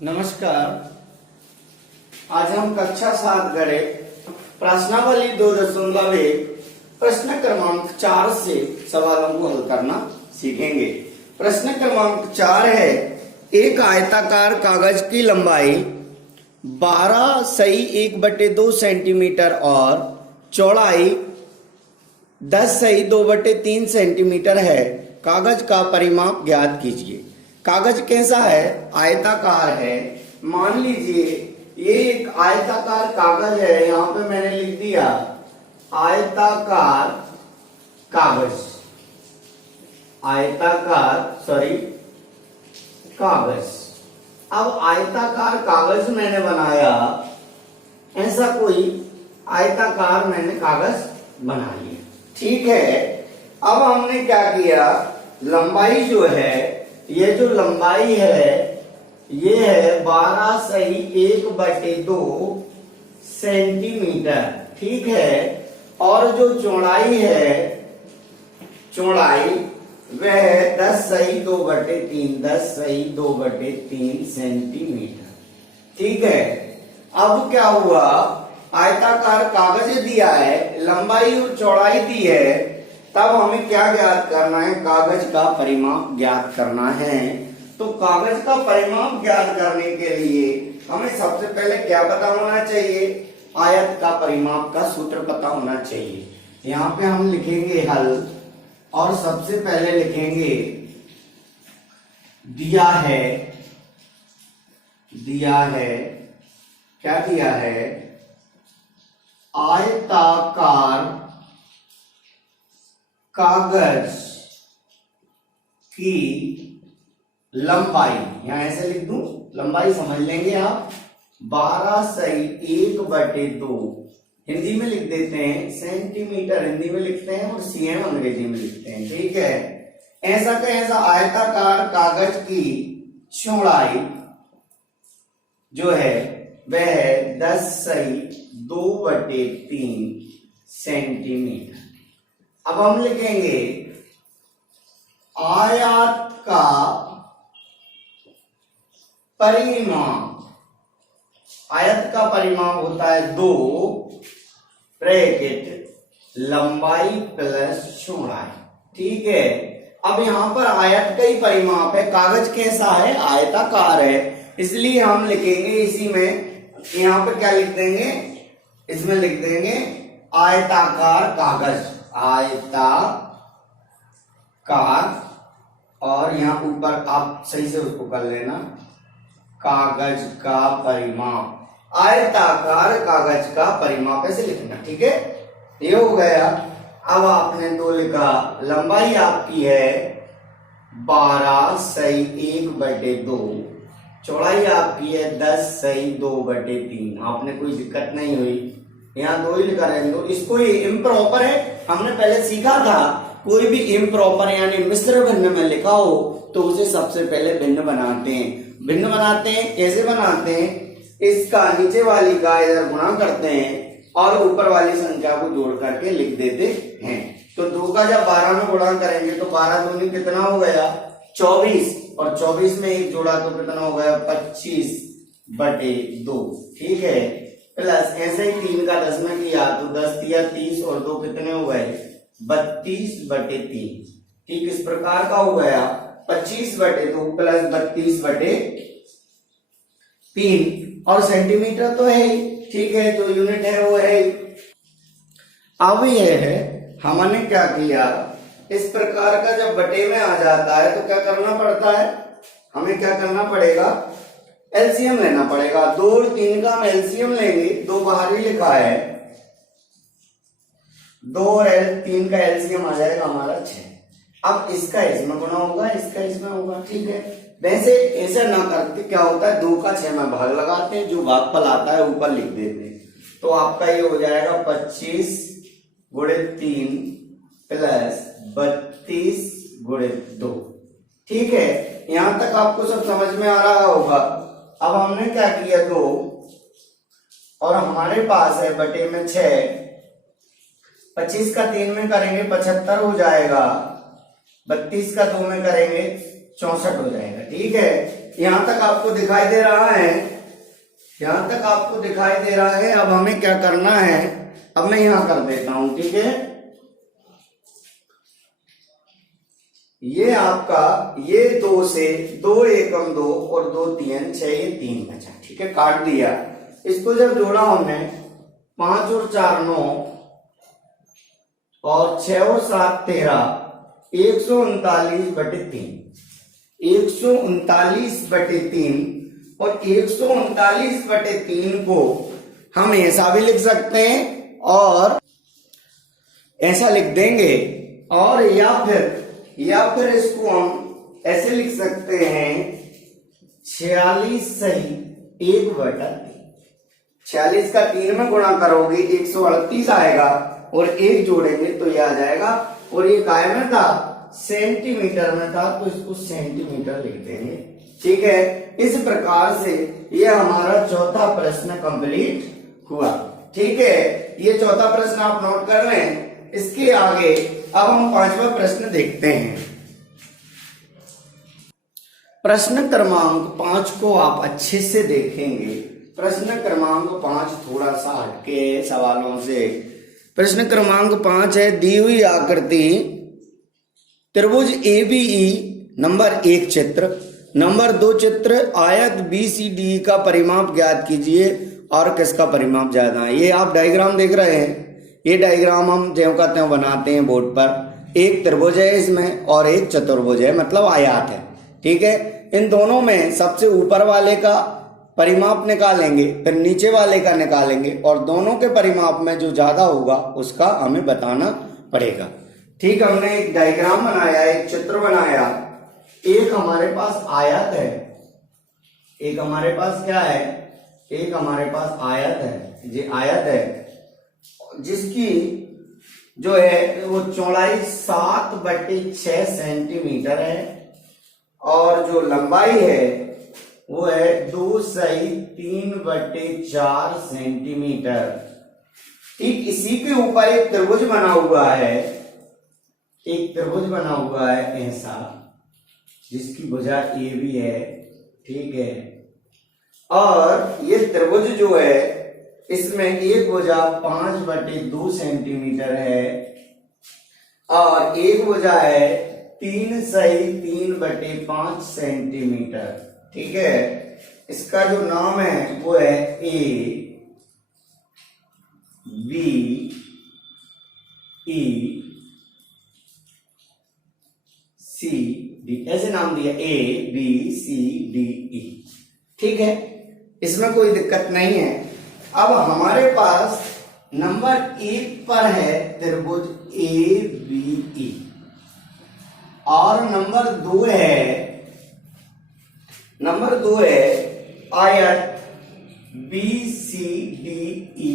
नमस्कार। आज हम कक्षा 7 गणित प्रश्नावली 2.1 प्रश्न क्रमांक 4 से सवालों को हल करना सीखेंगे। प्रश्न क्रमांक 4 है, एक आयताकार कागज की लंबाई 12 सेंटीमीटर और चौड़ाई 10 सेंटीमीटर है। कागज का परिमाप ज्ञात कीजिए। कागज कैसा है? आयताकार है। मान लीजिए ये एक आयताकार कागज है, यहां पे मैंने लिख दिया आयताकार कागज, कागज। अब आयताकार कागज मैंने बनाया, ऐसा कोई आयताकार मैंने कागज बना लिया, ठीक है। अब हमने क्या किया, लंबाई जो है, ये जो लंबाई है ये है 12/1/2 सेंटीमीटर, ठीक है। और जो चौड़ाई है, चौड़ाई वह है 10/2/3 सेंटीमीटर, ठीक है। अब क्या हुआ, आयताकार कागज दिया है, लंबाई और चौड़ाई दी है, तब हमें क्या ज्ञात करना है? कागज का परिमाप ज्ञात करना है। तो कागज का परिमाप ज्ञात करने के लिए हमें सबसे पहले क्या पता होना चाहिए? आयत का परिमाप का सूत्र पता होना चाहिए। यहाँ पे हम लिखेंगे हल, और सबसे पहले लिखेंगे दिया है, क्या दिया है? आयताकार कागज की लंबाई, यहां ऐसे लिख दूं, लंबाई समझ लेंगे आप, 12/1/2 हिंदी में लिख देते हैं, सेंटीमीटर हिंदी में लिखते हैं और सीएम अंग्रेजी में लिखते हैं, ठीक है। ऐसा का ऐसा आयताकार कागज की चौड़ाई जो है वह है 10/2/3 सेंटीमीटर। अब हम लिखेंगे आयत का परिमाप, आयत का परिमाप होता है 2 ब्रैकेट लंबाई प्लस चौड़ाई, ठीक है। अब यहां पर आयत का ही परिमाप है, कागज कैसा है? आयताकार है, इसलिए हम लिखेंगे इसी में, यहां पर क्या लिख देंगे, इसमें लिख देंगे आयताकार कागज, आयताकार, और यहां ऊपर आप सही से उसको कर लेना, कागज का परिमाप, आयताकार कागज का परिमाप ऐसे लिखना, ठीक है। ये हो गया। अब आपने 2 लिखा, लंबाई आपकी है 12/1/2, चौड़ाई आपकी है 10/2/3। आपने कोई दिक्कत नहीं हुई, यहाँ 2 ही लिखा रहने दो। इसको ये इम्प्रॉपर है, हमने पहले सीखा था, कोई भी इम्प्रॉपर यानी मिश्र भिन्न में लिखा हो तो उसे सबसे पहले भिन्न बनाते हैं। भिन्न बनाते हैं, कैसे बनाते हैं? इसका नीचे वाली का इधर गुणा करते हैं और ऊपर वाली संख्या को जोड़ करके लिख देते हैं। तो 2 का जब 12 में गुणा करेंगे तो 12 दूनी कितना हो गया? 24, और 24 में 1 जोड़ा तो कितना हो गया? 25/2, ठीक है। प्लस ऐसे ही 3 का 10 में किया तो 10 या 30 और 2 कितने हो गए? 32/3, ठीक। इस प्रकार का हो गया 25/2 प्लस 32/3, और सेंटीमीटर तो है ही, ठीक है, जो यूनिट है वो है। अब ये है, हमने क्या किया, इस प्रकार का जब बटे में आ जाता है तो क्या करना पड़ता है? हमें क्या करना पड़ेगा? एलसीएम लेना पड़ेगा। 2 और 3 का हम एलसीएम लेंगे, 2 बाहर ही लिखा है, 2 और 3 का एलसीएम आ जाएगा हमारा 6। अब इसका इसमें गुणा होगा, इसका इसमें होगा, ठीक है। वैसे ऐसा ना करके क्या होता है, 2 का 6 में भाग लगाते हैं, जो भागफल आता है ऊपर लिख देते हैं। तो आपका ये हो जाएगा 25/3 प्लस 32/2, ठीक है। यहां तक आपको सब समझ में आ रहा होगा। अब हमने क्या किया, 2 और हमारे पास है बटे में 6, 25 का 3 में करेंगे 75 हो जाएगा, 32 का 2 में करेंगे 64 हो जाएगा, ठीक है। यहां तक आपको दिखाई दे रहा है, यहां तक आपको दिखाई दे रहा है। अब हमें क्या करना है, अब मैं यहां कर देता हूं, ठीक है। ये आपका ये 2 से 2 एकम 2 और 2 3 6, ये 3 बचा, ठीक है, काट दिया। इसको जब जोड़ा हमने 5 और 4 9 और 6 और 7 13, 139/3, 139/3 और 139/3 को हम ऐसा भी लिख सकते हैं और ऐसा लिख देंगे, और या फिर इसको हम ऐसे लिख सकते हैं 46 सही 1/3। 46 का 3 में गुणा करोगे 138 आएगा, और 1 जोड़ेंगे तो ये आ जाएगा। और ये काय में था, सेंटीमीटर में था, तो इसको सेंटीमीटर लिख देंगे, ठीक है। इस प्रकार से ये हमारा चौथा प्रश्न कंप्लीट हुआ, ठीक है। ये चौथा प्रश्न आप नोट कर रहे हैं। इसके आगे अब हम 5वां प्रश्न देखते हैं। प्रश्न क्रमांक 5 को आप अच्छे से देखेंगे। प्रश्न क्रमांक 5 थोड़ा सा हटके सवालों से। प्रश्न क्रमांक 5 है, दी हुई आकृति त्रिभुज ABE नंबर 1 चित्र, नंबर 2 चित्र आयत BCDE का परिमाप ज्ञात कीजिए और किसका परिमाप ज्यादा है। ये आप डायग्राम देख रहे हैं, ये डायग्राम हम ज्यों का त्यों बनाते हैं बोर्ड पर। एक त्रिभुज है इसमें और एक चतुर्भुज है, मतलब आयत है, ठीक है। इन दोनों में सबसे ऊपर वाले का परिमाप निकालेंगे, फिर नीचे वाले का निकालेंगे, और दोनों के परिमाप में जो ज्यादा होगा उसका हमें बताना पड़ेगा, ठीक। हमने एक डायग्राम बनाया, एक चित्र बनाया। एक हमारे पास आयत है, एक हमारे पास क्या है, एक हमारे पास आयत है। ये आयत है जिसकी जो है वो चौड़ाई 7/6 सेंटीमीटर है, और जो लंबाई है वो है 2 सही 3/4 सेंटीमीटर, ठीक। इसी के ऊपर एक त्रिभुज बना हुआ है, एक त्रिभुज बना हुआ है ऐसा, जिसकी भुजा ए भी है, ठीक है। और ये त्रिभुज जो है इसमें एक भुजा 5/2 सेंटीमीटर है, और एक भुजा है 3 सही 3/5 सेंटीमीटर, ठीक है। इसका जो नाम है वो है ABE, CD, ऐसे नाम दिया ABCDE, ठीक है। इसमें कोई दिक्कत नहीं है। अब हमारे पास नंबर 1 पर है त्रिभुज ABE, और नंबर 2 है आयत BCDE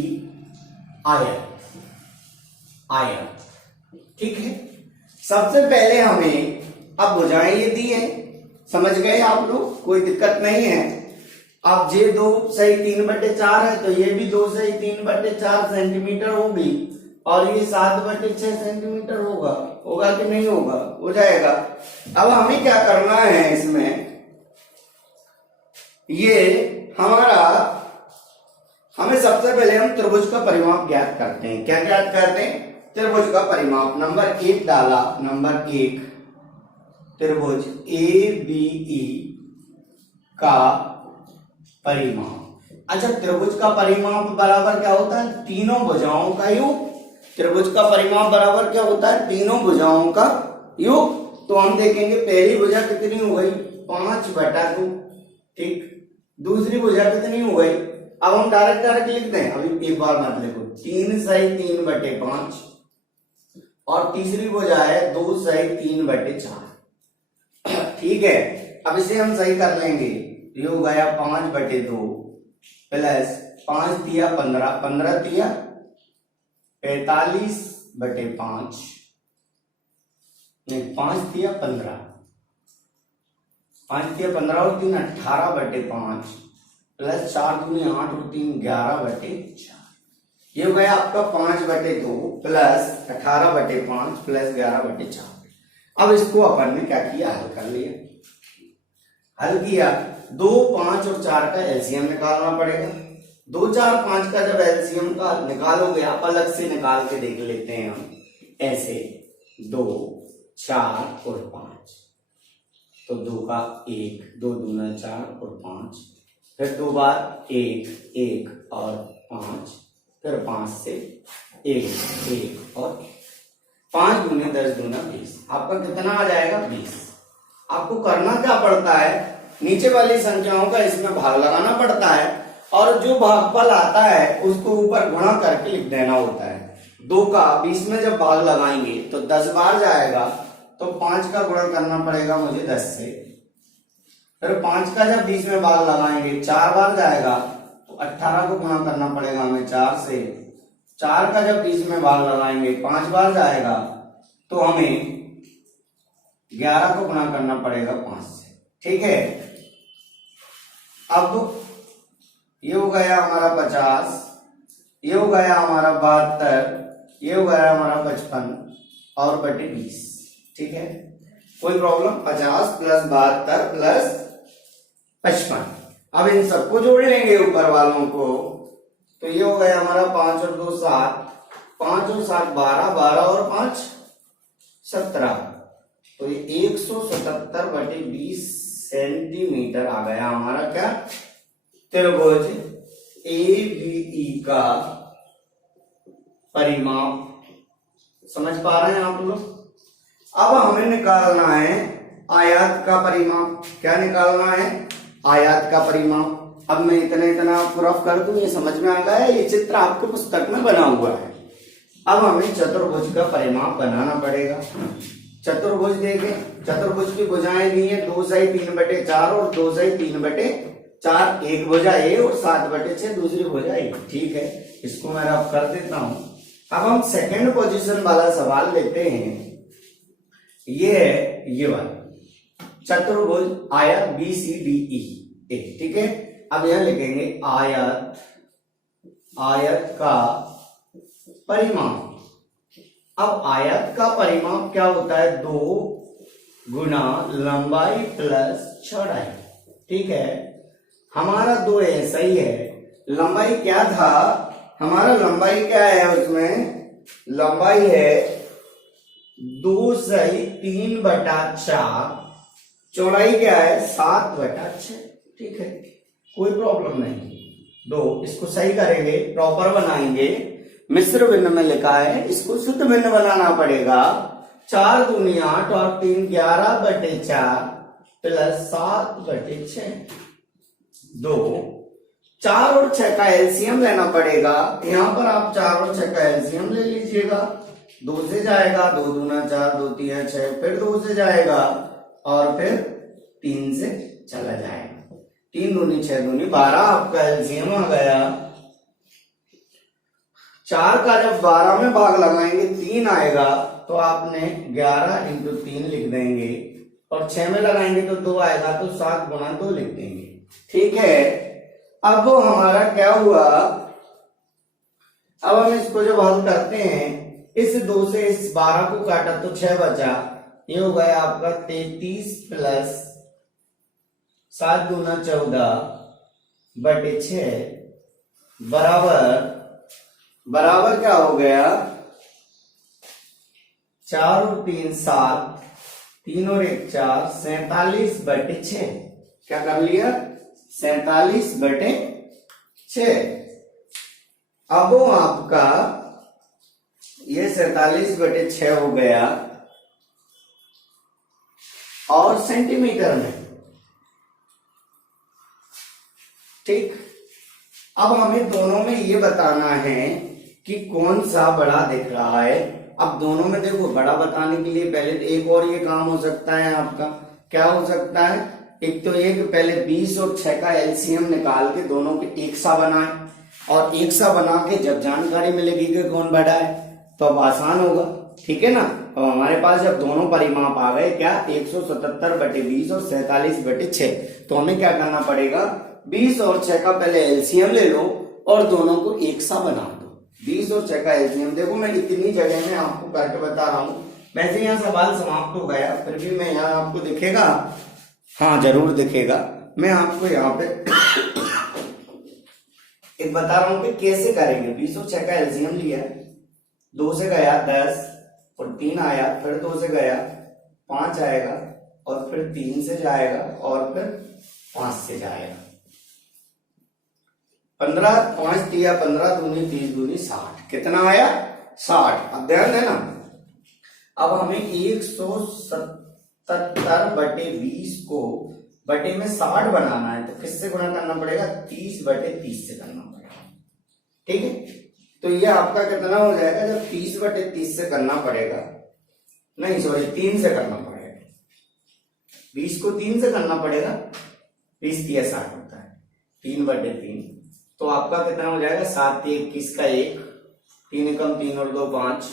आयत, ठीक है। सबसे पहले हमें अब भुजाएं ये दी है, समझ गए आप लोग, कोई दिक्कत नहीं है। अब ये 2 सही 3/4 है, तो ये भी 2 सही 3/4 सेंटीमीटर होगी, और ये 7/6 सेंटीमीटर होगा कि नहीं होगा, हो जाएगा। अब हमें क्या करना है इसमें, ये हमें सबसे पहले हम त्रिभुज का परिमाप ज्ञात करते हैं। क्या ज्ञात करते हैं, त्रिभुज का परिमाप। नंबर 1 डाला, नंबर 1 त्रिभुज ABE का परिमाप। अच्छा, त्रिभुज का परिमाप बराबर क्या होता है, तीनों भुजाओं का योग। त्रिभुज का परिमाप बराबर क्या होता है, तीनों भुजाओं का योग। तो हम देखेंगे पहली भुजा कितनी हो गई, 5/2, ठीक। दूसरी भुजा कितनी हो गई, अब हम डायरेक्ट लिख दें, अभी एक बार मत लिखो, 3 सही 3/5, और तीसरी भुजा है 2 सही 3/4, ठीक है। अब इसे हम सही कर लेंगे, ये हो गया 5/2 प्लस 5 तिया 15, 15 तिया 45/5, नहीं 5 तिया 15, 5 तिया 15 और 3 18/5 प्लस 4 दूनी 8 और 3 11/4। ये हो गया आपका 5/2 प्लस 18/5 प्लस 11/4। अब इसको अपन ने क्या किया, हल कर लिया। हल किया 2, 5 और 4 का एलसीएम निकालना पड़ेगा। 2, 4, 5 का जब एलसीएम का निकालोगे, आप अलग से निकाल के देख लेते हैं हम ऐसे 2, 4 और 5। तो 2 का 1, 2 दूना 4 और 5, फिर 2 बार 1, 1 और 5, फिर 5 से 1, 1 और 5 दूने 10 दूना 20। आपका कितना आ जाएगा? 20। आपको करना क्या पड़ता है, नीचे वाली संख्याओं का इसमें भाग लगाना पड़ता है और जो भागफल आता है उसको ऊपर गुणा करके लिख देना होता है। 2 का 20 में जब भाग लगाएंगे तो 10 बार जाएगा, तो 5 का गुणा करना पड़ेगा मुझे 10 से। फिर 5 का जब 20 में भाग लगाएंगे 4 बार जाएगा, तो 18 को गुणा करना पड़ेगा हमें 4 से। 4 का जब 20 में भाग लगाएंगे 5 बार जाएगा, तो हमें 11 को गुणा करना पड़ेगा 5 से। ठीक है, अब ये हो गया हमारा 50, ये हो गया हमारा 72, ये हो गया हमारा 55 और बटे 20। ठीक है, कोई प्रॉब्लम? 50 plus 72 plus 55। अब इन सबको जोड़ लेंगे ऊपर वालों को, तो ये हो गया हमारा 5 और 2 7, 5 और 7 12, 12 और 5 17। तो ये 177 बटे 20 सेंटीमीटर आ गया हमारा क्या? त्रिभुज ABE का परिमाप। समझ पा रहे हैं आप लोग? अब हमें निकालना है आयत का परिमाप। क्या निकालना है? आयत का परिमाप। अब मैं इतना आपको रफ कर दूं, ये समझ में आ गया? ये चित्र आपके पुस्तक में बना हुआ है। अब हमें चतुर्भुज का परिमाप बनाना पड़ेगा। चतुर्भुज देखें, चतुर्भुज की भुजाएं दी है 2 साई 3/4 और 2 साई 3/4। एक भुजा A और 7/6 दूसरी भुजा A। ठीक है, इसको मैं रफ कर देता हूं। अब हम सेकंड पोजीशन वाला सवाल लेते हैं। ये है ये वाला चतुर्भुज आयत BCDE। ठीक है, अब यहां लिखेंगे आयत का परिमाप। अब आयत का परिमाप क्या होता है? 2 गुना लंबाई प्लस चौड़ाई। ठीक है, हमारा 2 ऐसा ही है। लंबाई क्या था हमारा? लंबाई क्या है उसमें? लंबाई है 2 साई 3/4, चौड़ाई क्या है? 7/6। ठीक है, कोई प्रॉब्लम नहीं। 2 इसको सही करेंगे, प्रॉपर बनाएंगे। मिश्र भिन्न में लिखा है, इसको शुद्ध भिन्न बनाना पड़ेगा। 4 दूनी 8 और 3 11/4 प्लस 7/6। 2 4 और 6 का एलसीएम लेना पड़ेगा। यहां पर आप 4 और 6 का एलसीएम ले लीजिएगा। 2 से जाएगा, 2 दूना 4, 2 3 6, फिर 2 से जाएगा और फिर 3 से चला जाएगा। 3 दूनी 6 दूनी 12 आपका एलसीएम आ गया। 4 का जब 12 में भाग लगाएंगे 3 आएगा, तो आपने 11 × 3 लिख देंगे और 6 में लगाएंगे तो 2 आएगा, तो 7 गुणा 2 लिख देंगे। ठीक है, अब हमारा क्या हुआ? अब हम इसको जब हल करते हैं, इस 2 से इस 12 को काटा तो 6 बचा। ये हो गया आपका 33 प्लस 7 दूना 14/6 बराबर क्या हो गया? 4 और 3 7, 3 और 1 4, 47/6। क्या कर लिया? 47/6। अब आपका ये 47/6 हो गया और सेंटीमीटर में। ठीक, अब हमें दोनों में ये बताना है कि कौन सा बड़ा दिख रहा है। अब दोनों में देखो, बड़ा बताने के लिए पहले एक और ये काम हो सकता है आपका। क्या हो सकता है? एक तो ये कि पहले 20 और 6 का एलसीएम निकाल के दोनों के एक सा बनाए, और एक सा बना के जब जानकारी मिलेगी कि कौन बड़ा है तो अब आसान होगा। ठीक है ना? अब हमारे पास जब दोनों परिमाप आ गए, क्या 177/20 और 47/6, तो हमें क्या करना पड़ेगा? 20 और 6 का पहले एलसीएम ले लो और दोनों को एक सा बना दो। 20 और 6 का एलसीएम देखो, मैं इतनी जगह में आपको करके बता रहा हूं। वैसे यहाँ सवाल समाप्त हो गया, फिर भी मैं यहाँ आपको दिखेगा, हाँ जरूर दिखेगा। मैं आपको यहाँ पे एक बता रहा हूं कि कैसे करेंगे। 20 और 6 का एलसीएम लिया, 2 से गया 10 और 3 आया, फिर 2 से गया 5 आएगा और फिर 3 से जाएगा और फिर 5 से जाएगा। 15 5 दिया 15 दूनी 30 दूनी 60, कितना आया 60। अब ध्यान देना, अब हमें 177/20 को बटे में 60 बनाना है, तो किससे गुणा करना पड़ेगा, 30/30 से करना पड़ेगा। ठीक है, तो ये आपका कितना हो जाएगा, जब 30/30 से करना पड़ेगा, नहीं सॉरी 3 से करना पड़ेगा, 20 को 3 से करना पड़ेगा, 20 दिया 60 होता है, 3/3, तो आपका कितना हो जाएगा, 7 21 का 1, 3 एकम 3 और 2 5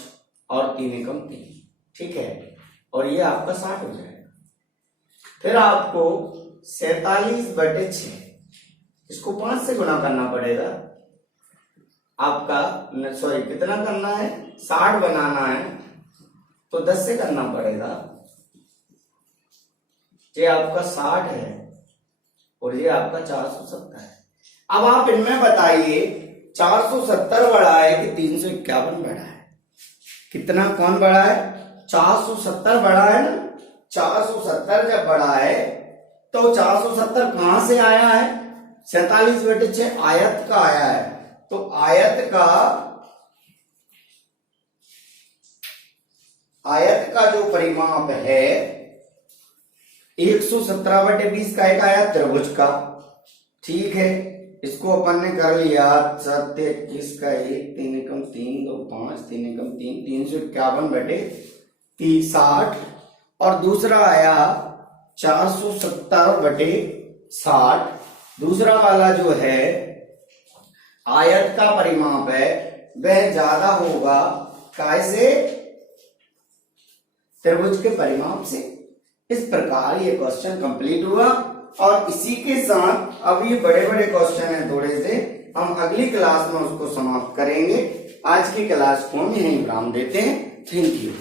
और 3 एकम 3। ठीक है, और ये आपका 60 हो जाएगा। फिर आपको 47/6 इसको 5 से गुणा करना पड़ेगा, आपका सॉरी कितना करना है, 60 बनाना है तो 10 से करना पड़ेगा। ये आपका 60 है और ये आपका 470 है। अब आप इनमें बताइए 470 बड़ा है कि 351 बड़ा है, कितना कौन बड़ा है, 470 बड़ा है ना। 470 जब बड़ा है तो 470 कहां से आया है, 47/6 आयत का आया है, तो आयत का जो परिमाप है 117/20 का एक आया त्रिभुज का। ठीक है, इसको अपन ने कर लिया 7 21 का 1, 3 एकम 3 2 5 3 एकम 3 351/60 और दूसरा आया 470/60। दूसरा वाला जो है आयत का परिमाप है वह ज्यादा होगा कैसे, त्रिभुज के परिमाप से। इस प्रकार ये क्वेश्चन कंप्लीट हुआ और इसी के साथ अब ये बड़े बड़े क्वेश्चन हैं थोड़े से, हम अगली क्लास में उसको समाप्त करेंगे। आज की क्लास को हम यहीं विराम देते हैं। Thank you.